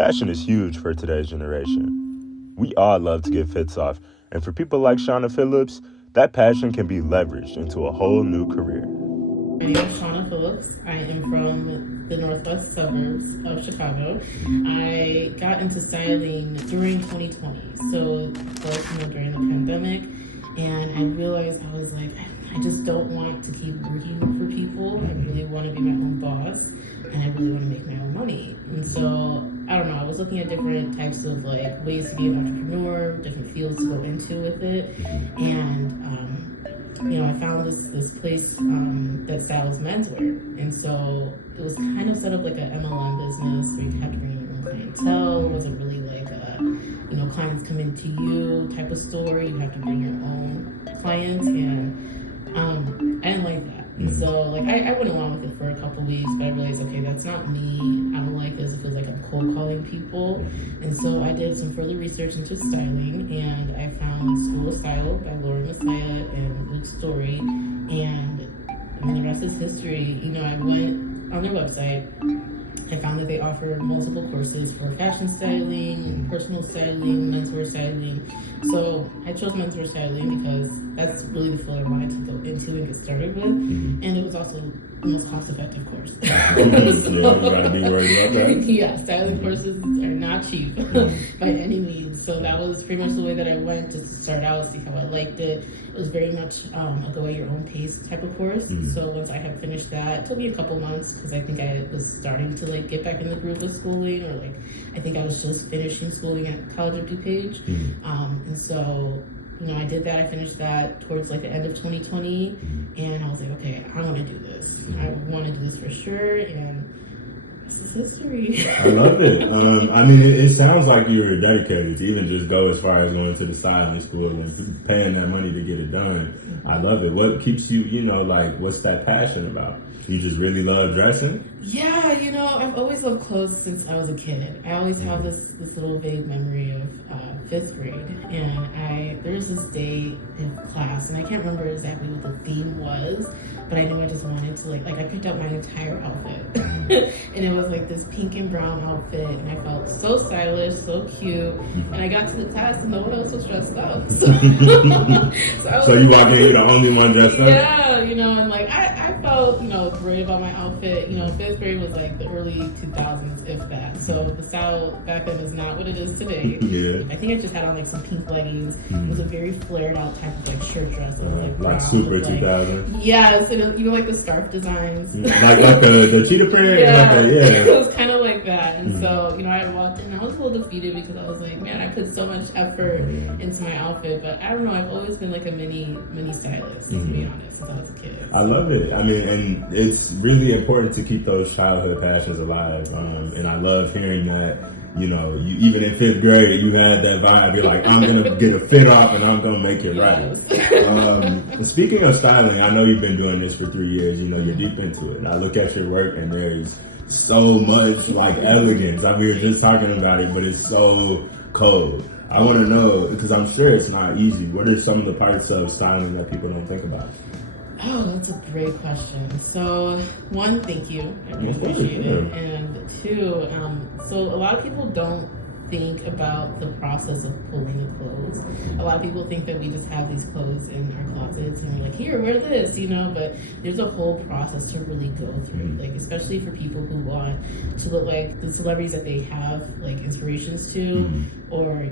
Fashion is huge for today's generation. We all love to get fits off, and for people like Shaunna Phillips, that passion can be leveraged into a whole new career. My name is Shaunna Phillips. I am from the northwest suburbs of Chicago. I got into styling during 2020, so during the pandemic, and I realized I was like, I just don't want to keep working for people. I really want to be my own boss, and I really want to make my own money. And so, I don't know, I was looking at different types of like ways to be an entrepreneur, different fields to go into with it, and I found this place that styles menswear, and so it was kind of set up like an MLM business where you have to bring your own clientele. It wasn't really like clients come into you type of store. You have to bring your own clients, and I didn't like that. And so like I went along with it for a couple weeks, but I realized, okay, that's not me. I don't like this. It feels like I'm cold calling people. And so I did some further research into styling, and I found School of Style by Laura Messiah and Luke Story, and I mean the rest is history. I went on their website. I found that they offer multiple courses for fashion styling, personal styling, menswear styling. So I chose menswear styling because that's really the field I wanted to go into and get started with. And it was also the most cost-effective course. You gotta be worried about that. Yeah, styling courses are not cheap by any means. So that was pretty much the way that I went, just to start out, see how I liked it. It was very much a go at your own pace type of course. So once I had finished that, it took me a couple months because I think I was starting to like get back in the groove of schooling, or like I think I was just finishing schooling at College of DuPage. And so I did that. I finished that towards like the end of 2020, and I was like, okay, I want to do this. I want to do this for sure, and this is history. I love it. It sounds like you were dedicated to even just go as far as going to the styling school and paying that money to get it done. I love it. What keeps you, what's that passion about? You just really love dressing? Yeah, I've always loved clothes since I was a kid. I always have this little vague memory of 5th grade, and there was this day in class, and I can't remember exactly what the theme was, but I knew I just wanted to like I picked out my entire outfit, and it was like this pink and brown outfit, and I felt so stylish, so cute, and I got to the class and no one else was dressed up. So you walk in, you're the only one dressed up? Yeah, and like I felt, great about my outfit. 5th grade was like the early 2000s, if that. So the style back then is not what it is today. Yeah. I think I just had on like some pink leggings. It was a very flared out type of like shirt dress. It was like brown, super 2000. Yes, and like the scarf designs. like the cheetah print? Yeah. It was kind of like that. And so, I walked in, I was a little defeated because I was like, man, I put so much effort into my outfit, but I don't know, I've always been like a mini stylist, to be honest, since I was a kid. I love it. And it's really important to keep those childhood passions alive. And I love hearing that, you even in 5th grade, you had that vibe. You're like, I'm going to get a fit off and I'm going to make it right. Speaking of styling, I know you've been doing this for 3 years. You're deep into it. And I look at your work and there's so much like elegance. We were just talking about it, but it's so cold. I want to know, because I'm sure it's not easy, what are some of the parts of styling that people don't think about? Oh, that's a great question. So, one, thank you. I really appreciate it. And two, so a lot of people don't think about the process of pulling the clothes. A lot of people think that we just have these clothes in our closets and we're like, here, wear this, but there's a whole process to really go through, like especially for people who want to look like the celebrities that they have like inspirations to, or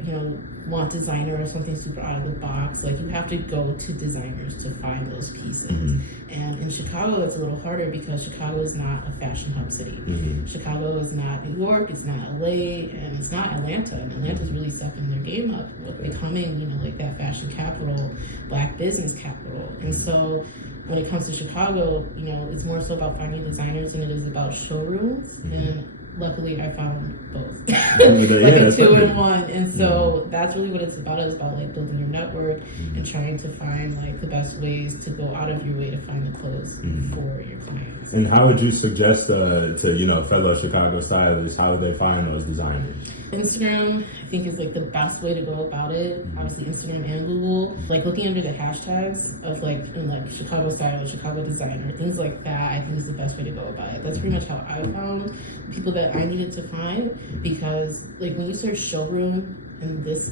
want designer or something super out of the box. Like you have to go to designers to find those pieces. And in Chicago, it's a little harder because Chicago is not a fashion hub city. Chicago is not New York, it's not LA, and it's not Atlanta. And Atlanta's really stepping their game up with becoming, like that fashion capital, Black business capital. And so when it comes to Chicago, it's more so about finding designers than it is about showrooms. And luckily I found both. Like a 2-in-1. And so that's really what it's about. It's about like building your network and trying to find like the best ways to go out of your way to find the clothes for your clients. And how would you suggest to fellow Chicago stylists, how would they find those designers? Instagram, I think, is like the best way to go about it. Obviously, Instagram and Google. Like looking under the hashtags of like Chicago stylist, Chicago designer, things like that. I think is the best way to go about it. That's pretty much how I found people that I needed to find, because because like when you search showroom in this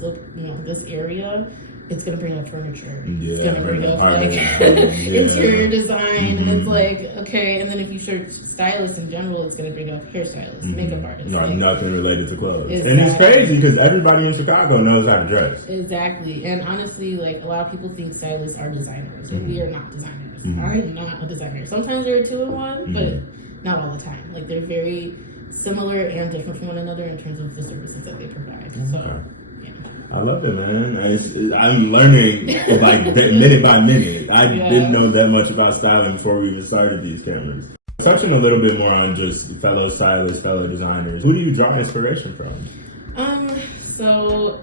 this area, it's gonna bring up furniture. It's gonna bring up like interior design, and it's like okay. And then if you search stylist in general, it's gonna bring up hairstylist, makeup artist. No, like, nothing related to clothes. Exactly. And it's crazy because everybody in Chicago knows how to dress. Exactly. And honestly, like a lot of people think stylists are designers, and we are not designers. I'm not a designer. Sometimes they're a 2-in-1, but not all the time. Like they're very similar and different from one another in terms of the services that they provide. So. I love it, man. I'm learning like minute by minute. I didn't know that much about styling before we even started these cameras. Touching a little bit more on just fellow stylists, fellow designers, who do you draw inspiration from? So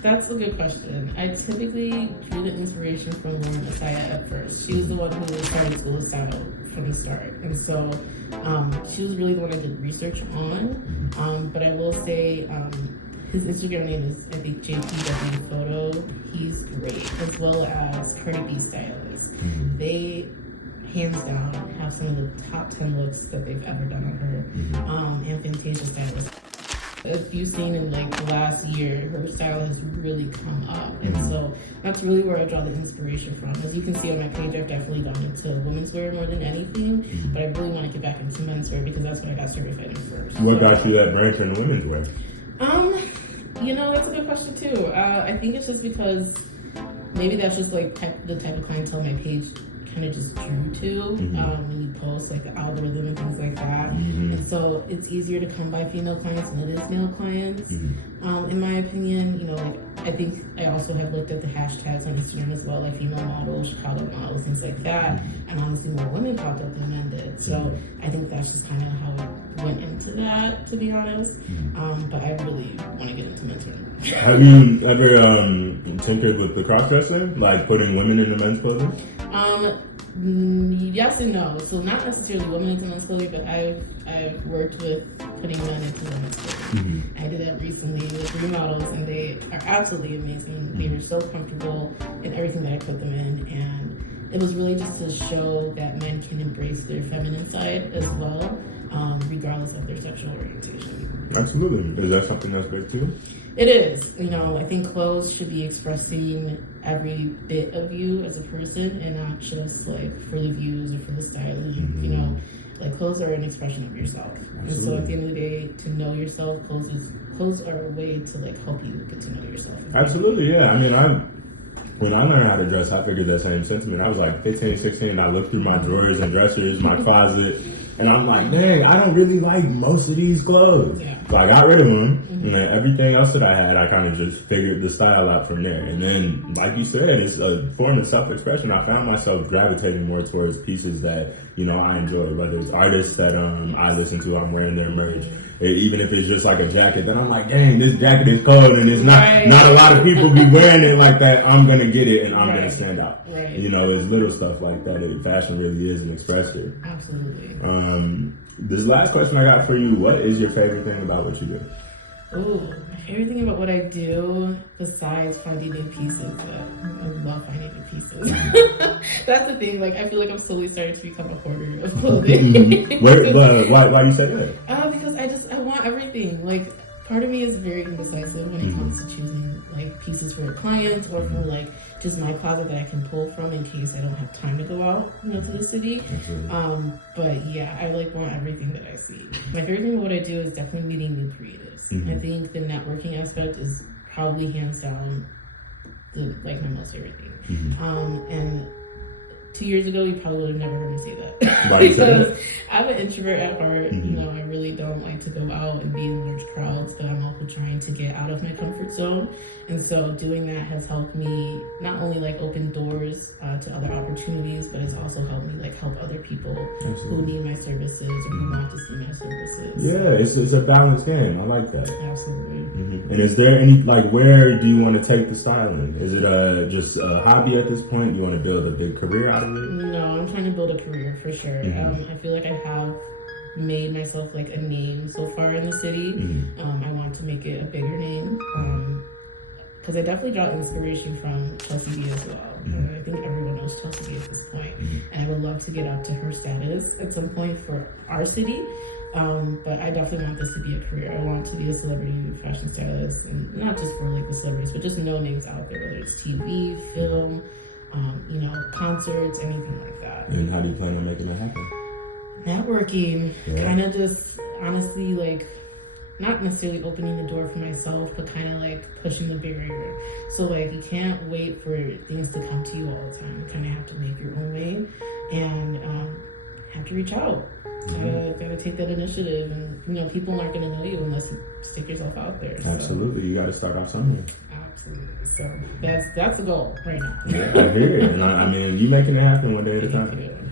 that's a good question. I typically drew the inspiration from Lauren Asaya at first. She was the one who started School of Style from the start. And so she was really the one I did research on. But I will say, his Instagram name is, I think, JPW Photo. He's great, as well as Cardi B Stylist. They, hands down, have some of the top 10 looks that they've ever done on her. And Fantasia Stylist. If you've seen in like the last year, her style has really come up. And so that's really where I draw the inspiration from. As you can see on my page, I've definitely gone into women's wear more than anything. But I really want to get back into men's wear because that's what I got certified in first. What got you that branch in women's wear? That's a good question too. I think it's just because maybe that's just like the type of clientele my page kind of just drew to when you post like the algorithm and things like that. And so it's easier to come by female clients than it is male clients. In my opinion, like I think I also have looked at the hashtags on Instagram as well, like female models, Chicago models, things like that. And honestly, more women popped up than men did. So I think that's just kind of how it went into that, to be honest. But I really want to get into men's wear. Have you ever tinkered with the cross-dressing, like putting women into men's clothing? Yes and no. So not necessarily women into men's clothing, but I've worked with putting men into women's clothing. I did that recently with 3 models, and they are absolutely amazing. They were so comfortable in everything that I put them in, and it was really just to show that men can embrace their feminine side as well, regardless of their sexual orientation. Absolutely. Is that something that's big too? It is. I think clothes should be expressing every bit of you as a person and not just like for the views or for the styling. Like clothes are an expression of yourself. Absolutely. And so at the end of the day, to know yourself, clothes are a way to like help you get to know yourself. Absolutely, yeah. I mean, when I learned how to dress, I figured that same sentiment. I was like 15, 16, and I looked through my drawers and dressers, my closet, and I'm like, dang, I don't really like most of these clothes. Yeah. So I got rid of them, and then everything else that I had, I kind of just figured the style out from there. And then, like you said, it's a form of self-expression. I found myself gravitating more towards pieces that, I enjoy, whether it's artists that I listen to, I'm wearing their merch. Even if it's just like a jacket, then I'm like, dang, this jacket is cold, and it's not a lot of people be wearing it like that. I'm going to get it, and I'm going to stand out. Right. It's little stuff like that. Fashion really is an expressor. Absolutely. This last question I got for you, what is your favorite thing about what you do? Ooh, my favorite thing about what I do, besides finding new pieces, I love finding new pieces. That's the thing, like, I feel like I'm slowly starting to become a hoarder of clothing. Why you say that? Because I want everything. Like, part of me is very indecisive when it comes to choosing, like, pieces for clients or for, like, just my closet that I can pull from in case I don't have time to go out to the city. But yeah, I want everything that I see. My favorite thing about what I do is definitely meeting new creatives. I think the networking aspect is probably hands down my most favorite thing. And 2 years ago, you probably would have never heard me say that. Why you say that? I'm an introvert at heart. I really don't like to go out and be in large crowds, but I'm also trying to get out of my comfort zone. And so doing that has helped me not only open doors to other opportunities, but it's also helped me help other people who need my services or who want to see my services. Yeah, it's a balanced game. I like that. Absolutely. And is there any where do you want to take the styling? Is it just a hobby at this point? You want to build a big career out of it? No, I'm trying to build a career for sure. I feel like I have made myself a name so far in the city. I want to make it a bigger name. Because I definitely draw inspiration from Chelsea B as well. I think everyone knows Chelsea B at this point. And I would love to get up to her status at some point for our city. But I definitely want this to be a career. I want to be a celebrity fashion stylist, and not just for like the celebrities, but just no names out there, whether it's TV, film, concerts, anything like that. And how do you plan on making that happen? Networking, kind of just honestly like not necessarily opening the door for myself, but kind of like pushing the barrier. So like you can't wait for things to come to you all the time. You kind of have to make your own way and have to reach out. Gotta take that initiative, and people aren't gonna know you unless you stick yourself out there. So. Absolutely, you got to start off somewhere. Absolutely. So that's the goal right now. Yeah, I hear it. And I mean, you making it happen one day at a time.